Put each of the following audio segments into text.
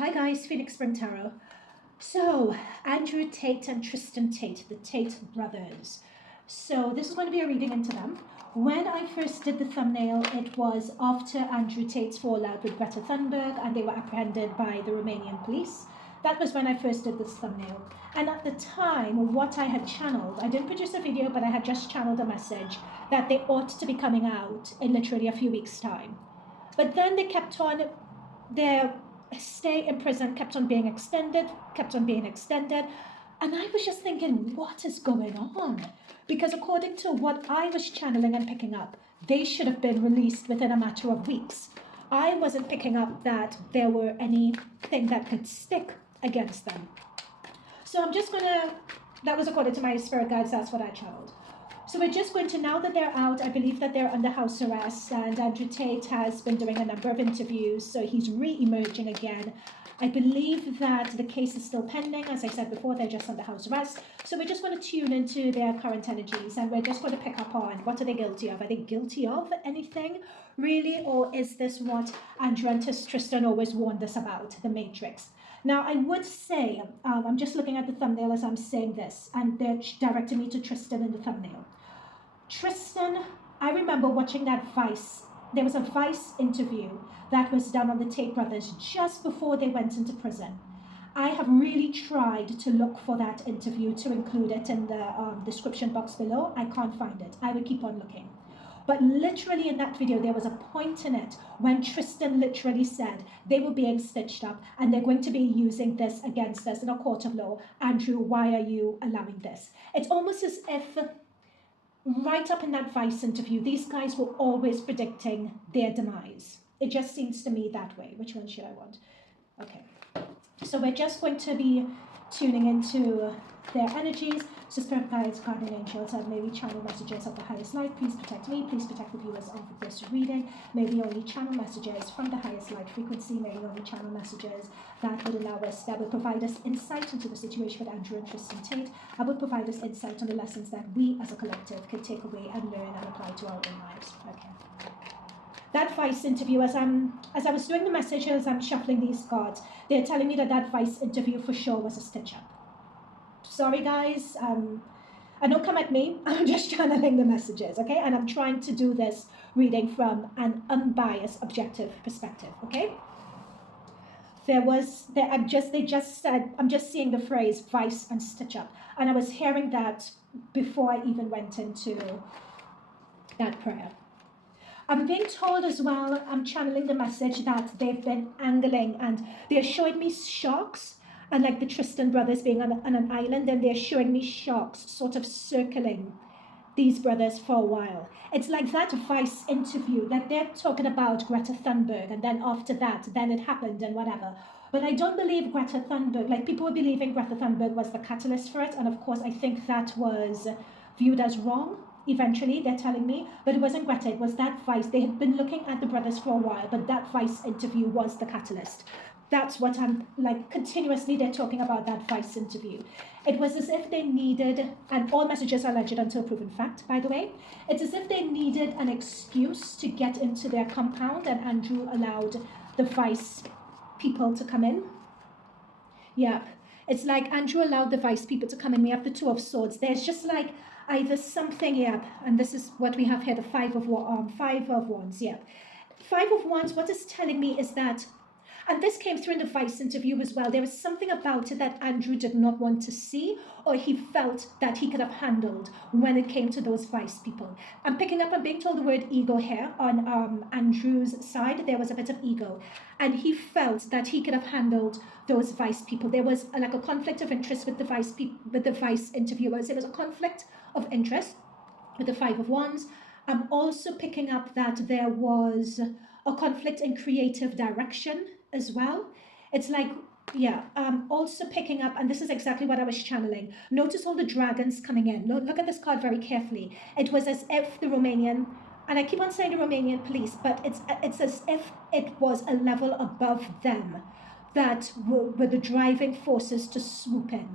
Hi guys, Phoenix Spring Tarot. So, Andrew Tate and Tristan Tate, the Tate Brothers. So this is going to be a reading into them. When I first did the thumbnail, it was after Andrew Tate's fallout with Greta Thunberg and they were apprehended by the Romanian police. That was when I first did this thumbnail. And at the time, what I had channeled, I didn't produce a video, but I had just channeled a message that they ought to be coming out in literally a few weeks' time. But then they kept on, their stay in prison kept on being extended, and I was just thinking, what is going on? Because according to what I was channeling and picking up, they should have been released within a matter of weeks. I wasn't picking up that there were anything that could stick against them. So I'm just gonna, that was according to my spirit guides, that's what I channeled. So we're just going to, now that they're out, I believe that they're under house arrest, and Andrew Tate has been doing a number of interviews, so he's re-emerging again. I believe that the case is still pending. As I said before, they're just under house arrest. So we're just going to tune into their current energies, and we're just going to pick up on what are they guilty of. Are they guilty of anything, really? Or is this what Andrew and Tristan always warned us about, the Matrix? Now, I would say, I'm just looking at the thumbnail as I'm saying this, and they're directing me to Tristan in the thumbnail. Tristan, I remember watching that Vice. There was a Vice interview that was done on the Tate Brothers just before they went into prison. I have really tried to look for that interview to include it in the description box below. I can't find it. I will keep on looking. But literally in that video, there was a point in it when Tristan literally said they were being stitched up and they're going to be using this against us in a court of law. Andrew, why are you allowing this? It's almost as if right up in that Vice interview, these guys were always predicting their demise. It just seems to me that way. Which one should I want? Okay. So we're just going to be tuning into their energies. So spirit guides, guardian angels, and may we channel messages of the highest light. Please protect me. Please protect the viewers of this reading. May we only channel messages from the highest light frequency. May we only channel messages that would allow us, that would provide us insight into the situation with Andrew and Tristan Tate, and would provide us insight on the lessons that we as a collective can take away and learn and apply to our own lives. Okay. That Vice interview, as I was doing the messages, I'm shuffling these cards, they're telling me that that Vice interview for sure was a stitch-up. Sorry guys, and don't come at me, I'm just channeling the messages, okay? And I'm trying to do this reading from an unbiased, objective perspective, okay? I'm just seeing the phrase Vice and stitch up, and I was hearing that before I even went into that prayer. I'm being told as well, I'm channeling the message that they've been angling, and they're showing me sharks, and like the Tristan brothers being on an island, and they're showing me sharks sort of circling these brothers for a while. It's like that Vice interview, like they're talking about Greta Thunberg, and then after that, then it happened and whatever. But I don't believe Greta Thunberg, like people were believing Greta Thunberg was the catalyst for it, and of course I think that was viewed as wrong. Eventually, they're telling me, but it wasn't Greta, it was that Vice. They had been looking at the brothers for a while, but that Vice interview was the catalyst. That's what I'm like, continuously they're talking about that Vice interview. It was as if they needed, and all messages are alleged until proven fact, by the way. It's as if they needed an excuse to get into their compound, and Andrew allowed the Vice people to come in. Yeah, it's like Andrew allowed the Vice people to come in. We have the Two of Swords. There's just like either something, yeah, and this is what we have here, the Five of Wands, yeah. Five of Wands, what it's telling me is that, and this came through in the Vice interview as well, there was something about it that Andrew did not want to see, or he felt that he could have handled when it came to those Vice people. I'm picking up, I'm being told the word ego here on Andrew's side. There was a bit of ego, and he felt that he could have handled those Vice people. There was like a conflict of interest with the Vice people, with the Vice interviewers. There was a conflict of interest with the Five of Wands. I'm also picking up that there was a conflict in creative direction as well. It's like, yeah, also picking up, and this is exactly what I was channeling. Notice all the dragons coming in. Look at this card very carefully. It was as if the Romanian, and I keep on saying the Romanian police, but it's as if it was a level above them that were the driving forces to swoop in.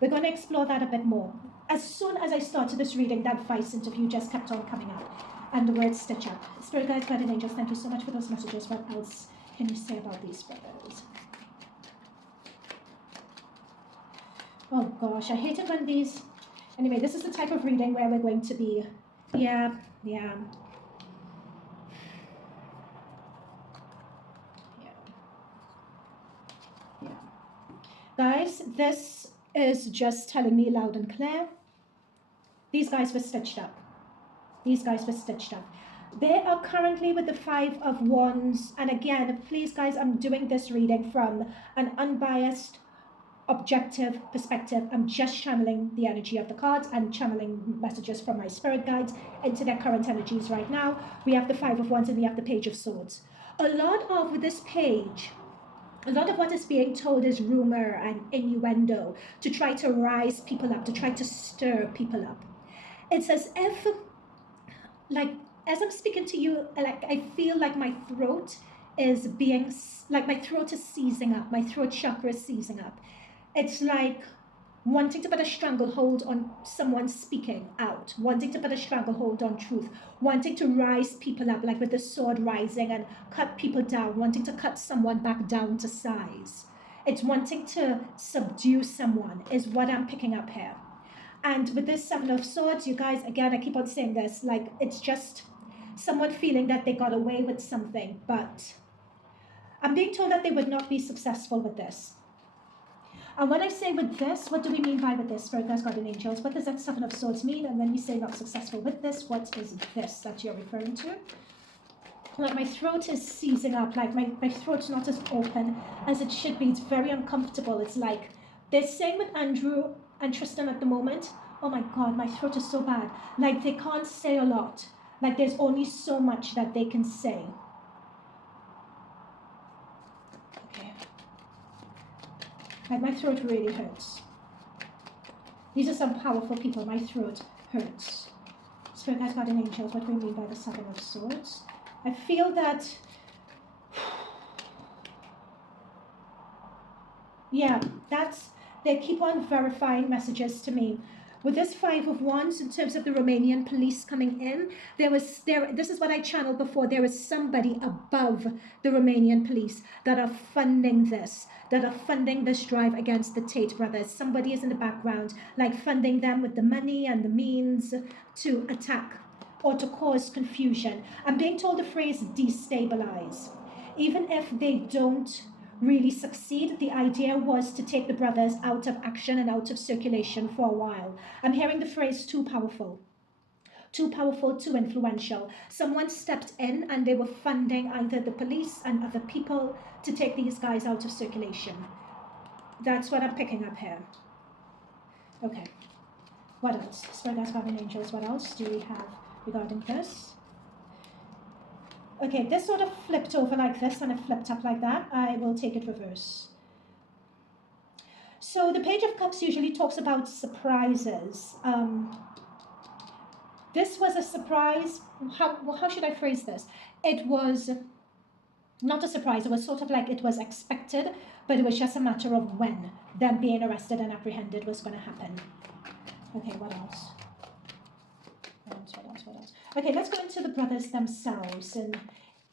We're going to explore that a bit more. As soon as I started this reading, that Vice interview just kept on coming up, and the word stitch up. Spirit guides, guardian angels, thank you so much for those messages. What else can you say about these brothers? Oh gosh, I hate it when these... Anyway, this is the type of reading where we're going to be... Yeah. Yeah. Guys, this is just telling me loud and clear. These guys were stitched up. These guys were stitched up. They are currently with the Five of Wands. And again, please guys, I'm doing this reading from an unbiased, objective perspective. I'm just channeling the energy of the cards and channeling messages from my spirit guides into their current energies right now. We have the Five of Wands and we have the Page of Swords. A lot of this page... A lot of what is being told is rumor and innuendo to try to rise people up, to try to stir people up. It's as if, like, as I'm speaking to you, like, I feel like my throat is being, like, my throat is seizing up. My throat chakra is seizing up. It's like wanting to put a stranglehold on someone speaking out, wanting to put a stranglehold on truth, wanting to rise people up, like with the sword rising and cut people down, wanting to cut someone back down to size. It's wanting to subdue someone is what I'm picking up here. And with this Seven of Swords, you guys, again, I keep on saying this, like, it's just someone feeling that they got away with something, but I'm being told that they would not be successful with this. And when I say with this, what do we mean by with this? Spirit guides, guardian angels, what does that Seven of Swords mean? And when we say not successful with this, what is this that you're referring to? Like, my throat is seizing up, like my throat's not as open as it should be. It's very uncomfortable. It's like they're saying with Andrew and Tristan at the moment, oh my God, my throat is so bad. Like, they can't say a lot. Like, there's only so much that they can say. Like, my throat really hurts. These are some powerful people. My throat hurts. Spirit guides, guardian angels, what do we mean by the Seven of Swords? I feel that... Yeah, that's... They keep on verifying messages to me. With this Five of Wands, in terms of the Romanian police coming in, this is what I channeled before, there is somebody above the Romanian police that are funding this, drive against the Tate brothers. Somebody is in the background, like funding them with the money and the means to attack or to cause confusion. I'm being told the phrase destabilize. Even if they don't really succeed, the idea was to take the brothers out of action and out of circulation for a while. I'm hearing the phrase too powerful, too influential. Someone stepped in and they were funding either the police and other people to take these guys out of circulation. That's what I'm picking up here. Okay, what else? Spirit guides, guardian angels, what else do we have regarding this? Okay, this sort of flipped over like this and it flipped up like that. I will take it reverse. So the Page of Cups usually talks about surprises. This was a surprise. How should I phrase this? It was not a surprise. It was sort of like it was expected, but it was just a matter of when them being arrested and apprehended was going to happen. Okay, what else? What else? Okay, let's go into the brothers themselves. And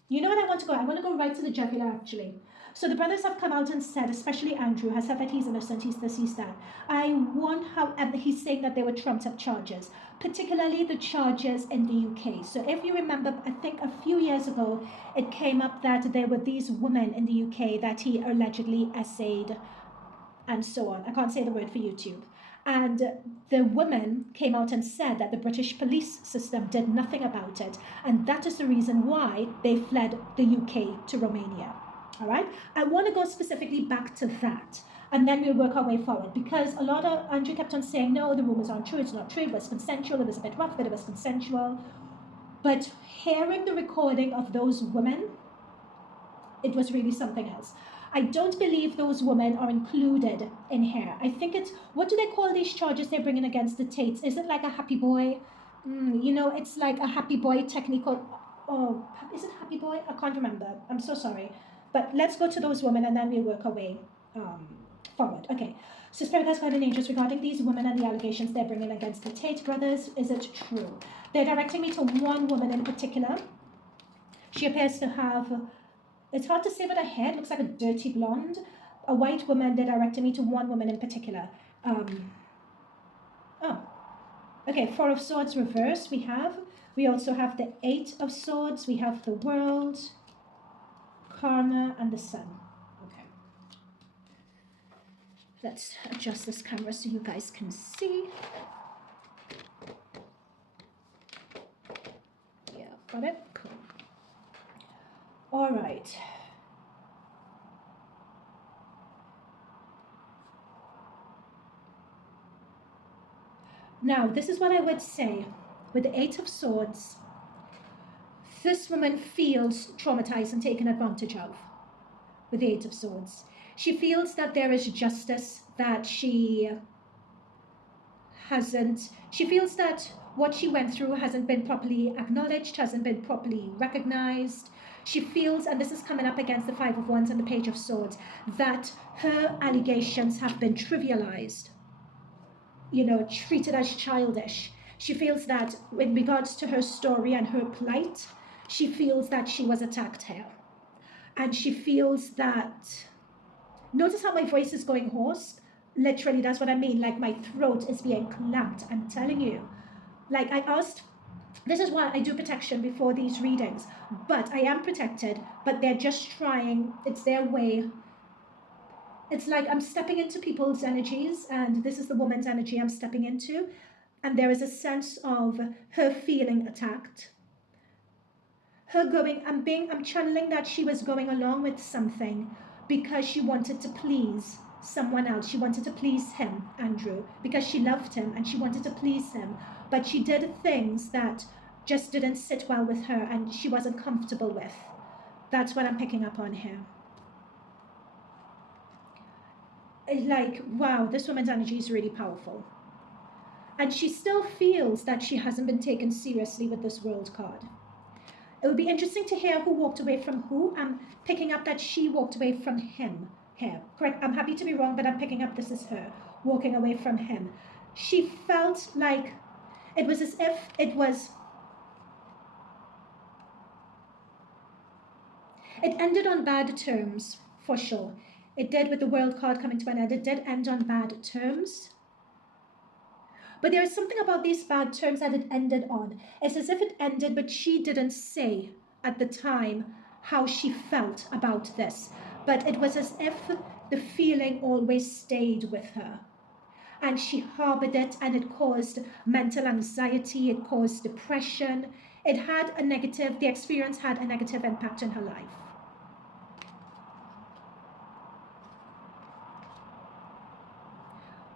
you know what I want to go? I want to go right to the jugular, actually. So the brothers have come out and said, especially Andrew, has said that he's innocent, he's this, he's that. I want, however, he's saying that they were trumped up charges, particularly the charges in the UK. So if you remember, I think a few years ago, it came up that there were these women in the UK that he allegedly essayed and so on. I can't say the word for YouTube. And the women came out and said that the British police system did nothing about it. And that is the reason why they fled the UK to Romania. All right? I want to go specifically back to that. And then we'll work our way forward. Because a lot of, Andrew kept on saying, no, the rumors aren't true. It's not true. It was consensual. It was a bit rough, but it was consensual. But hearing the recording of those women, it was really something else. I don't believe those women are included in here. I think it's, what do they call these charges they're bringing against the Tates? Is it like a happy boy? You know, it's like a happy boy technical, oh, is it happy boy? I can't remember. I'm so sorry. But let's go to those women and then we'll work our way forward. Okay, so Spirit guides, guardian angels, regarding these women and the allegations they're bringing against the Tate brothers, is it true? They're directing me to one woman in particular. She appears to have... It's hard to say, but her hair looks like a dirty blonde. A white woman, they're directing me to one woman in particular. Oh, okay, Four of Swords reversed we also have the Eight of Swords, we have the World, Karma, and the Sun. Okay. Let's adjust this camera so you guys can see. Yeah, got it? Cool. All right. Now, this is what I would say with the Eight of Swords. This woman feels traumatized and taken advantage of with the Eight of Swords. She feels that there is justice, that she feels that what she went through hasn't been properly acknowledged, hasn't been properly recognized. She feels, and this is coming up against the Five of Wands and the Page of Swords, that her allegations have been trivialized, treated as childish. She feels that in regards to her story and her plight, she feels that she was attacked here. And she feels that, notice how my voice is going hoarse? Literally, that's what I mean. Like my throat is being clamped. I'm telling you. Like I asked, this is why I do protection before these readings. But I am protected, but they're just trying, it's their way. It's like I'm stepping into people's energies, and this is the woman's energy I'm stepping into. And there is a sense of her feeling attacked. Her going, I'm channeling that she was going along with something because she wanted to please someone else. She wanted to please him, Andrew, because she loved him and she wanted to please him. But she did things that just didn't sit well with her and she wasn't comfortable with. That's what I'm picking up on here. It's like, wow, this woman's energy is really powerful. And she still feels that she hasn't been taken seriously with this World card. It would be interesting to hear who walked away from who. I'm picking up that she walked away from him here. Correct? I'm happy to be wrong, but I'm picking up this is her walking away from him. She felt like it was as if it ended on bad terms, for sure. It did with the World card coming to an end. It did end on bad terms. But there is something about these bad terms that it ended on. It's as if it ended, but she didn't say at the time how she felt about this. But it was as if the feeling always stayed with her. And she harbored it, and it caused mental anxiety, it caused depression. The experience had a negative impact in her life.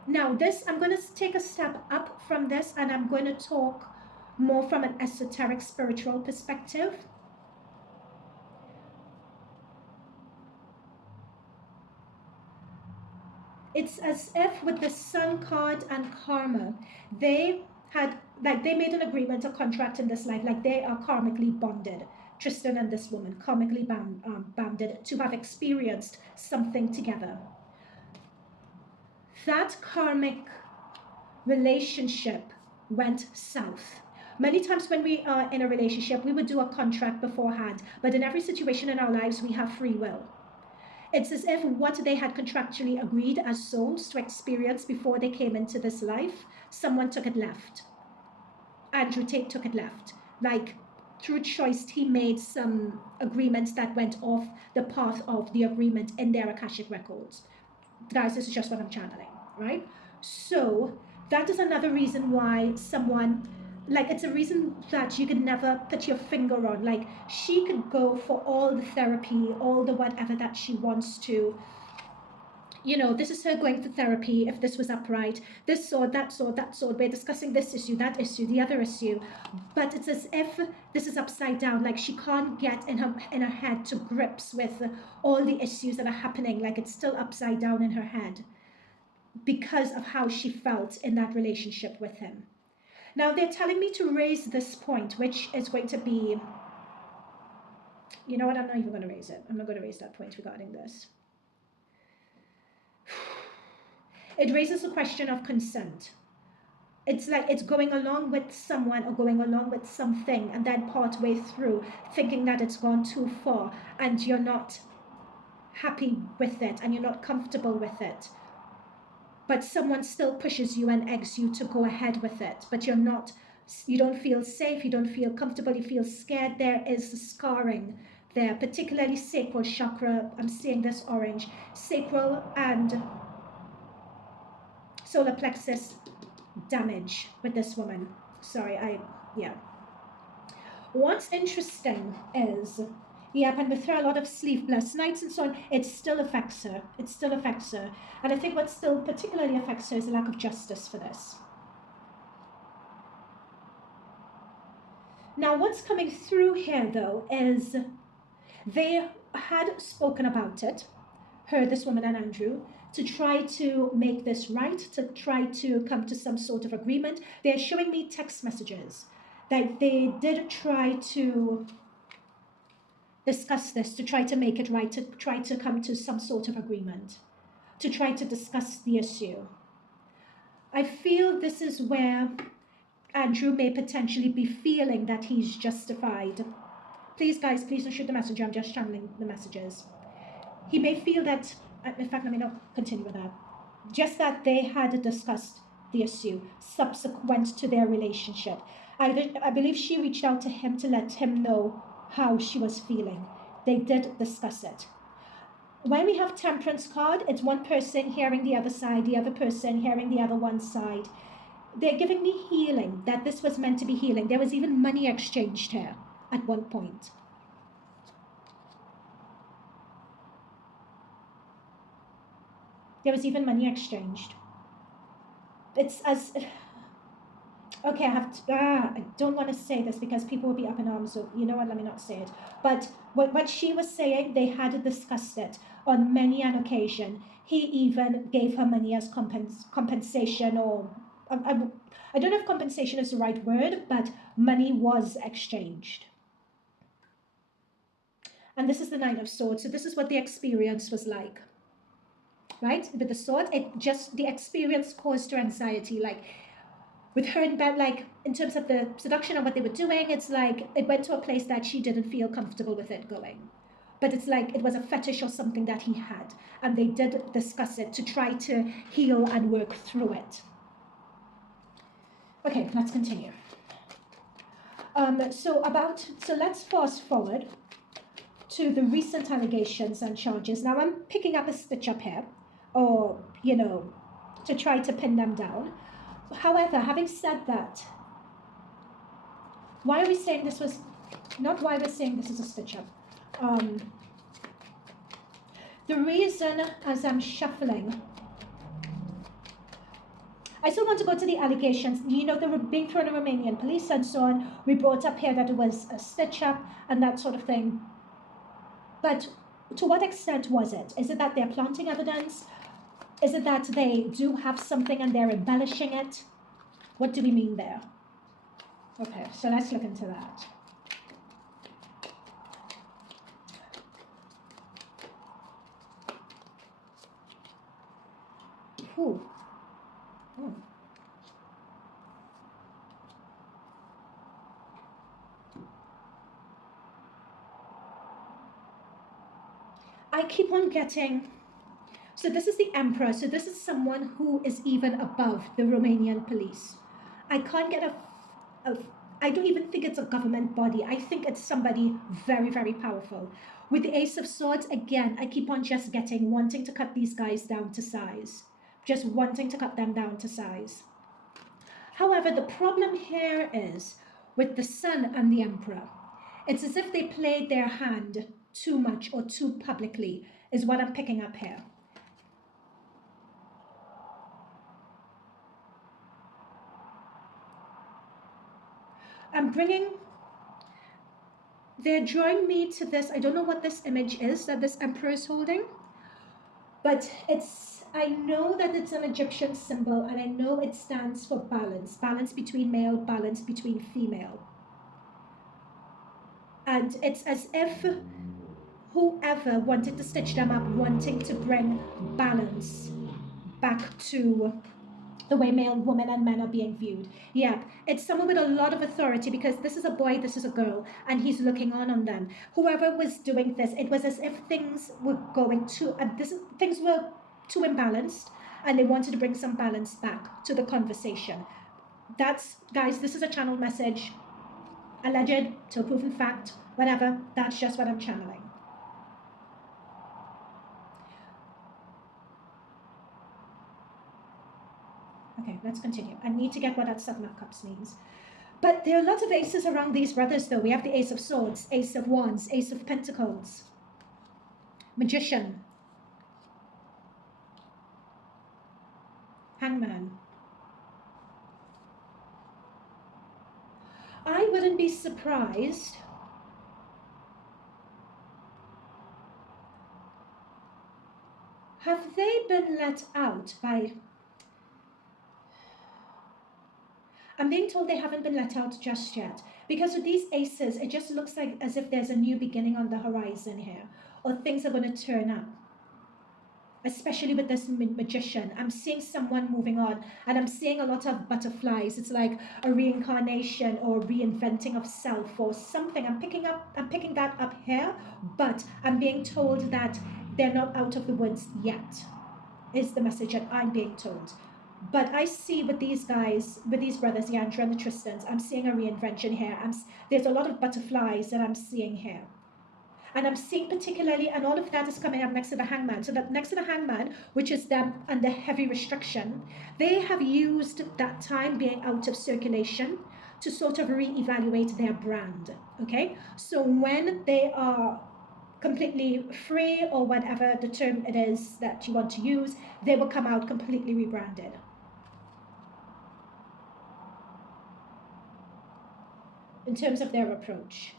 Now this, I'm going to take a step up from this and I'm going to talk more from an esoteric spiritual perspective. It's as if with the Sun card and Karma, they made an agreement, a contract in this life, like they are karmically bonded. Tristan and this woman, karmically bounded to have experienced something together. That karmic relationship went south. Many times when we are in a relationship, we would do a contract beforehand, but in every situation in our lives, we have free will. It's as if what they had contractually agreed as souls to experience before they came into this life, someone took it left. Andrew Tate took it left. Like, through choice, he made some agreements that went off the path of the agreement in their Akashic records. Guys, this is just what I'm channeling, right? So that is another reason why someone, like, it's a reason that you could never put your finger on. Like, she could go for all the therapy, all the whatever that she wants to. This is her going for therapy. If this was upright, this sword, that sword, that sword, we're discussing this issue, that issue, the other issue. But it's as if this is upside down. Like, she can't get in her head to grips with all the issues that are happening. Like, it's still upside down in her head because of how she felt in that relationship with him. Now, they're telling me to raise this point, which is going to be, you know what, I'm not even going to raise it. I'm not going to raise that point regarding this. It raises a question of consent. It's like it's going along with someone or going along with something and then part way through thinking that it's gone too far and you're not happy with it and you're not comfortable with it. but someone still pushes you and eggs you to go ahead with it, but you don't feel safe, you don't feel comfortable, you feel scared. There is scarring there, particularly sacral chakra. I'm seeing this orange, sacral and solar plexus damage with this woman. Sorry, yeah. What's interesting is, yep, and with her a lot of sleepless nights and so on, it still affects her. It still affects her. And I think what still particularly affects her is the lack of justice for this. Now, what's coming through here, though, is they had spoken about it, her, this woman and Andrew, to try to make this right, to try to come to some sort of agreement. They're showing me text messages that they did try to discuss this, to try to make it right, to try to come to some sort of agreement, to try to discuss the issue. I feel this is where Andrew may potentially be feeling that he's justified. Please, guys, please don't shoot the messenger. I'm just channeling the messages. He may feel that, in fact, let me not continue with that. Just that they had discussed the issue subsequent to their relationship. I believe she reached out to him to let him know how she was feeling. They did discuss it. When we have Temperance card, it's one person hearing the other side, the other person hearing the other one side. They're giving me healing, that this was meant to be healing. There was even money exchanged here at one point. There was even money exchanged. It's as... Okay, I don't want to say this because people will be up in arms, so you know what, let me not say it. But what she was saying, they had discussed it on many an occasion. He even gave her money as compensation, or... I don't know if compensation is the right word, but money was exchanged. And this is the Nine of Swords, so this is what the experience was like. Right? With the sword, the experience caused her anxiety, like... With her in bed, like, in terms of the seduction and what they were doing, it's like it went to a place that she didn't feel comfortable with it going. But it's like it was a fetish or something that he had. And they did discuss it to try to heal and work through it. Okay, let's continue. So let's fast forward to the recent allegations and charges. Now, I'm picking up a stitch up here, or, to try to pin them down. However, having said that, why are we saying this was, not why we're saying this is a stitch-up. The reason, as I'm shuffling, I still want to go to the allegations. They were being thrown in Romanian police and so on. We brought up here that it was a stitch-up and that sort of thing. But to what extent was it? Is it that they're planting evidence? Is it that they do have something and they're embellishing it? What do we mean there? Okay, so let's look into that. Ooh. Oh. I keep on getting... So this is the Emperor. So this is someone who is even above the Romanian police. I can't get I don't even think it's a government body. I think it's somebody very, very powerful. With the Ace of Swords, again, I keep on just wanting to cut these guys down to size. Just wanting to cut them down to size. However, the problem here is with the Sun and the Emperor. It's as if they played their hand too much or too publicly, is what I'm picking up here. They're drawing me to this. I don't know what this image is that this Emperor is holding, but I know that it's an Egyptian symbol, and I know it stands for balance. Balance between male, balance between female. And it's as if whoever wanted to stitch them up, wanting to bring balance back to the way male, women, and men are being viewed. Yeah, it's someone with a lot of authority, because this is a boy, this is a girl, and he's looking on them. Whoever was doing this, it was as if things were going to, things were too imbalanced, and they wanted to bring some balance back to the conversation. That's, guys, this is a channeled message, alleged till proven fact, whatever. That's just what I'm channeling. Okay, let's continue. I need to get what that Seven of Cups means. But there are lots of aces around these brothers, though. We have the Ace of Swords, Ace of Wands, Ace of Pentacles, Magician, Hangman. I wouldn't be surprised have they been let out by... I'm being told they haven't been let out just yet. Because with these aces, it just looks like as if there's a new beginning on the horizon here. Or things are going to turn up. Especially with this magician. I'm seeing someone moving on. And I'm seeing a lot of butterflies. It's like a reincarnation or reinventing of self or something. I'm picking that up here. But I'm being told that they're not out of the woods yet. Is the message that I'm being told. But I see with these guys, with these brothers, the Andrew and the Tristans, I'm seeing a reinvention here. There's a lot of butterflies that I'm seeing here. And I'm seeing particularly, and all of that is coming up next to the Hangman. So that next to the Hangman, which is them under heavy restriction, they have used that time being out of circulation to sort of re-evaluate their brand, okay? So when they are completely free, or whatever the term it is that you want to use, they will come out completely rebranded. In terms of their approach.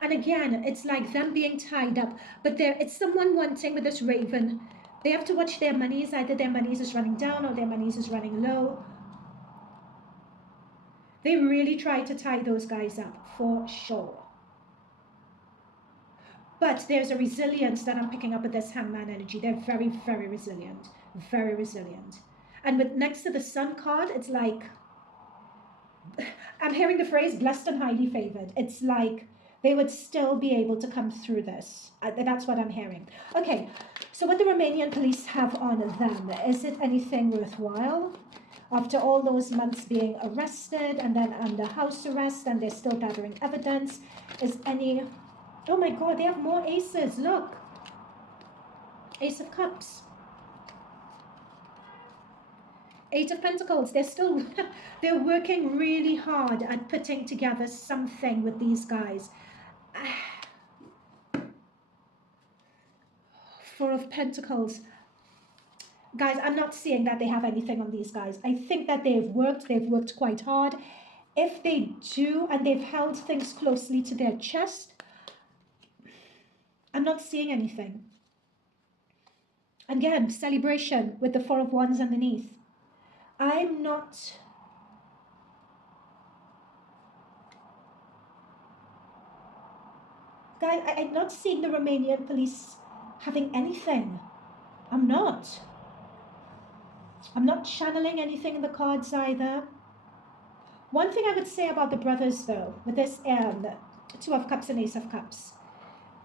And again, it's like them being tied up, but it's someone wanting with this raven. They have to watch their monies. Either their monies is running down or their monies is running low. They really try to tie those guys up, for sure. But there's a resilience that I'm picking up with this Hangman energy. They're very, very resilient. Very resilient. And with next to the Sun card, it's like... I'm hearing the phrase, blessed and highly favored. It's like they would still be able to come through this. That's what I'm hearing. Okay, so what the Romanian police have on them, is it anything worthwhile? After all those months being arrested and then under house arrest and they're still gathering evidence, is any... Oh my God, they have more aces, look. Ace of Cups. Eight of Pentacles, they're working really hard at putting together something with these guys. Four of Pentacles. Guys, I'm not seeing that they have anything on these guys. I think that they've worked quite hard. If they do, and they've held things closely to their chest, I'm not seeing anything. Again, celebration with the Four of Wands underneath. I'm not... Guys, I'm not seeing the Romanian police having anything. I'm not channeling anything in the cards either. One thing I would say about the brothers, though, with this Two of Cups and Ace of Cups,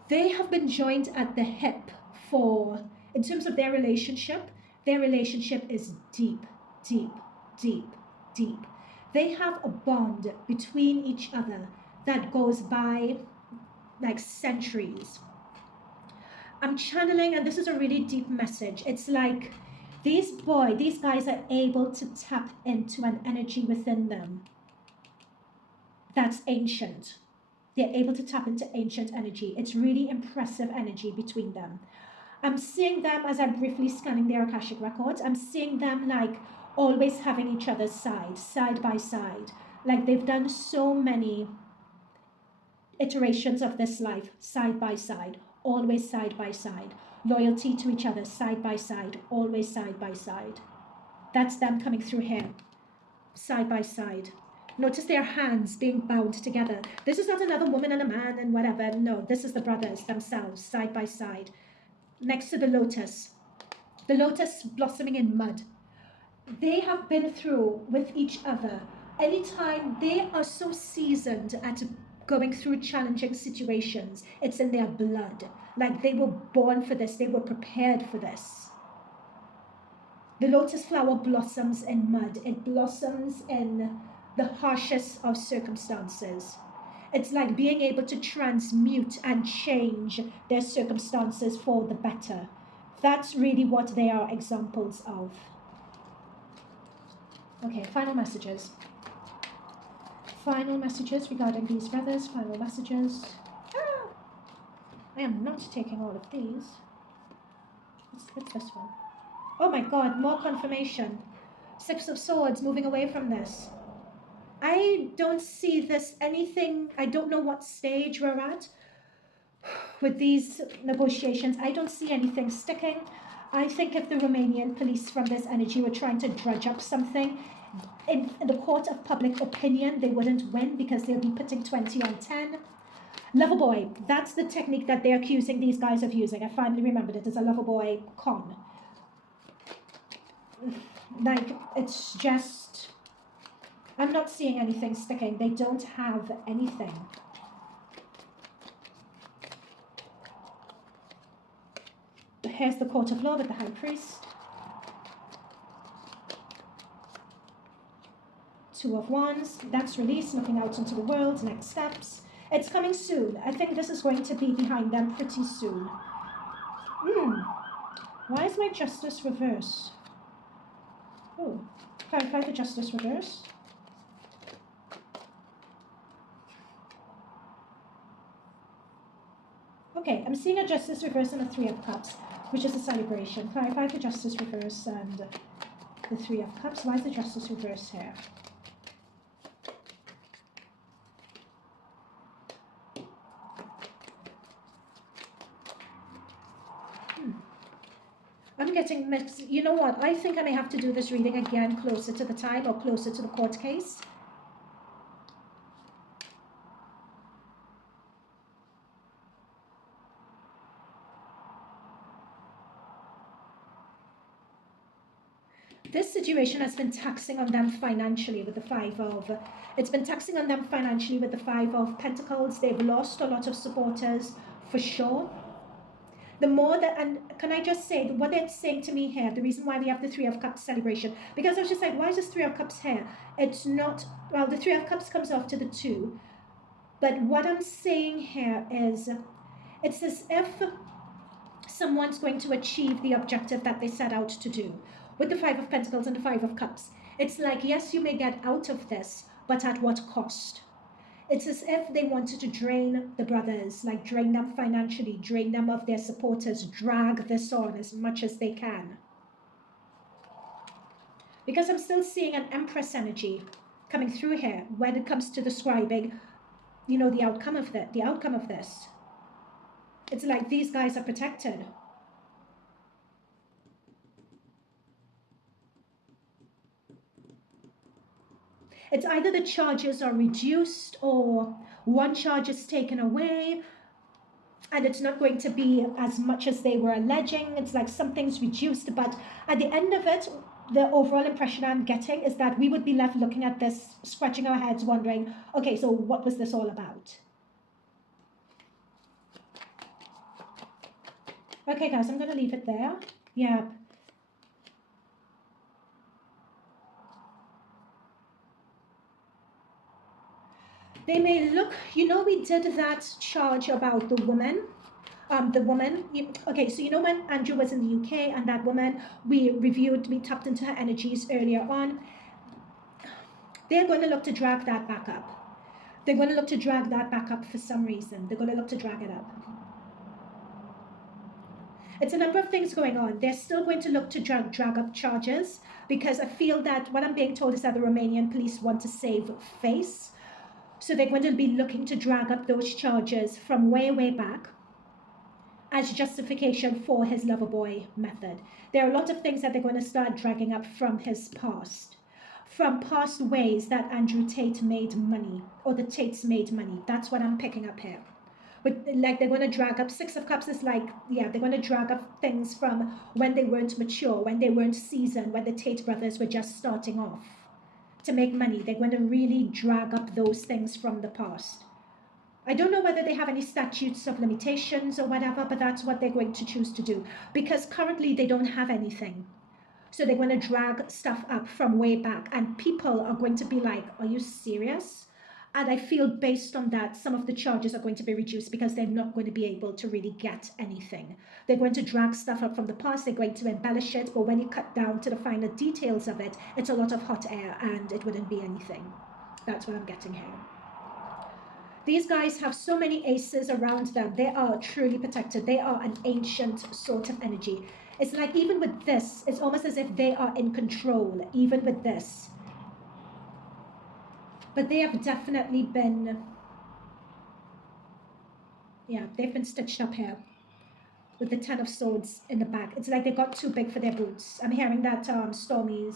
they have been joined at the hip for, in terms of their relationship is deep, deep, deep, deep. They have a bond between each other that goes by like centuries. I'm channeling, and this is a really deep message. It's like these guys are able to tap into an energy within them that's ancient. They're able to tap into ancient energy. It's really impressive energy between them. I'm seeing them, as I'm briefly scanning their Akashic records, I'm seeing them like always having each other's side by side. Like they've done so many iterations of this life, side by side, always side by side. Loyalty to each other, side by side, always side by side. That's them coming through here, side by side. Notice their hands being bound together. This is not another woman and a man and whatever. No, this is the brothers themselves, side by side. Next to the lotus blossoming in mud. They have been through with each other. Anytime they are so seasoned at going through challenging situations, it's in their blood. Like they were born for this, they were prepared for this. The lotus flower blossoms in mud. It blossoms in the harshest of circumstances. It's like being able to transmute and change their circumstances for the better. That's really what they are examples of. Okay, final messages. Final messages regarding these brothers. Final messages. Ah, I am not taking all of these. What's this one? Oh my God, more confirmation. Six of Swords, moving away from this. I don't see this anything, I don't know what stage we're at with these negotiations. I don't see anything sticking. I think if the Romanian police from this energy were trying to drudge up something, in the court of public opinion, they wouldn't win because they'll be putting 20 on 10. Lover boy, that's the technique that they're accusing these guys of using. I finally remembered it as a lover boy con. Like, it's just, I'm not seeing anything sticking. They don't have anything. Here's the court of law with the high priest. Two of Wands, that's release, looking out into the world, next steps. It's coming soon. I think this is going to be behind them pretty soon. Why is my justice reversed? Oh, clarify the justice reverse. Okay, I'm seeing a justice reverse and a Three of Cups, which is a celebration. Clarify the justice reverse and the Three of Cups. Why is the justice reverse here? I'm getting mixed. You know what? I think I may have to do this reading again closer to the time or closer to the court case. This situation has been taxing on them financially with the it's been taxing on them financially with the Five of Pentacles. They've lost a lot of supporters for sure. The more that, and can I just say, what they're saying to me here, the reason why we have the Three of Cups celebration, because I was just like, why is this Three of Cups here? It's not, well, the Three of Cups comes after the two, but what I'm saying here is, it's as if someone's going to achieve the objective that they set out to do. With the Five of Pentacles and the Five of Cups, it's like, yes, you may get out of this, but at what cost? It's as if they wanted to drain the brothers, like drain them financially, drain them of their supporters, drag this on as much as they can. Because I'm still seeing an Empress energy coming through here when it comes to describing, you know, the outcome of this. It's like these guys are protected. It's either the charges are reduced or one charge is taken away and it's not going to be as much as they were alleging. It's like something's reduced, but at the end of it, the overall impression I'm getting is that we would be left looking at this, scratching our heads, wondering, okay, so what was this all about? Okay, guys, I'm going to leave it there. Yeah. They may look, you know, we did that charge about the woman. Okay, so you know when Andrew was in the UK and that woman, we tapped into her energies earlier on. They're going to look to drag that back up. They're going to look to drag that back up for some reason. They're going to look to drag it up. It's a number of things going on. They're still going to look to drag up charges because I feel that what I'm being told is that the Romanian police want to save face. So they're going to be looking to drag up those charges from way, way back as justification for his lover boy method. There are a lot of things that they're going to start dragging up from his past. From past ways that Andrew Tate made money or the Tates made money. That's what I'm picking up here. But like they're going to drag up, Six of Cups is like, yeah, they're going to drag up things from when they weren't mature, when they weren't seasoned, when the Tate brothers were just starting off to make money. They're going to really drag up those things from the past. I don't know whether they have any statutes of limitations or whatever, but that's what they're going to choose to do, because currently they don't have anything. So they're going to drag stuff up from way back, and people are going to be like, are you serious? And I feel based on that, some of the charges are going to be reduced because they're not going to be able to really get anything. They're going to drag stuff up from the past, they're going to embellish it, but when you cut down to the finer details of it, it's a lot of hot air and it wouldn't be anything. That's what I'm getting here. These guys have so many aces around them. They are truly protected. They are an ancient sort of energy. It's like even with this, it's almost as if they are in control, even with this. But they have definitely been, yeah, they've been stitched up here with the Ten of Swords in the back. It's like they got too big for their boots. I'm hearing that Stormzy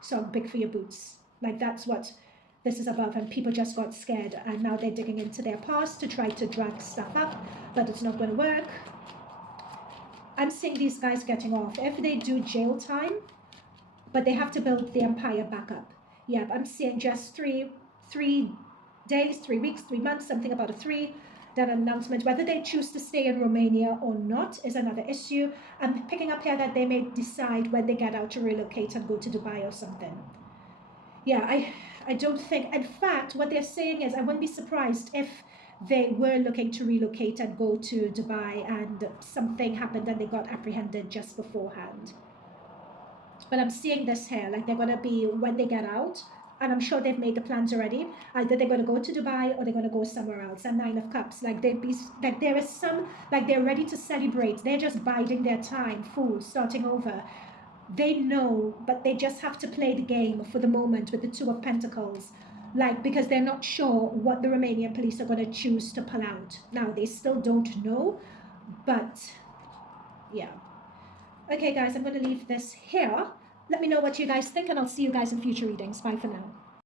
song, Big for Your Boots. Like that's what this is above, and people just got scared and now they're digging into their past to try to drag stuff up, but it's not going to work. I'm seeing these guys getting off. If they do jail time, but they have to build the empire back up. Yeah, I'm seeing just three days, 3 weeks, 3 months, something about a 3. That announcement, whether they choose to stay in Romania or not is another issue. I'm picking up here that they may decide when they get out to relocate and go to Dubai or something. Yeah, I don't think, in fact, what they're saying is I wouldn't be surprised if they were looking to relocate and go to Dubai and something happened and they got apprehended just beforehand. But I'm seeing this here, like they're going to be, when they get out, and I'm sure they've made the plans already, either they're going to go to Dubai or they're going to go somewhere else. And 9 of Cups, like they'd be, like there is some, like they're ready to celebrate. They're just biding their time, fools, starting over. They know, but they just have to play the game for the moment with the 2 of Pentacles. Like, because they're not sure what the Romanian police are going to choose to pull out. Now, they still don't know, but yeah. Okay, guys, I'm going to leave this here. Let me know what you guys think, and I'll see you guys in future readings. Bye for now.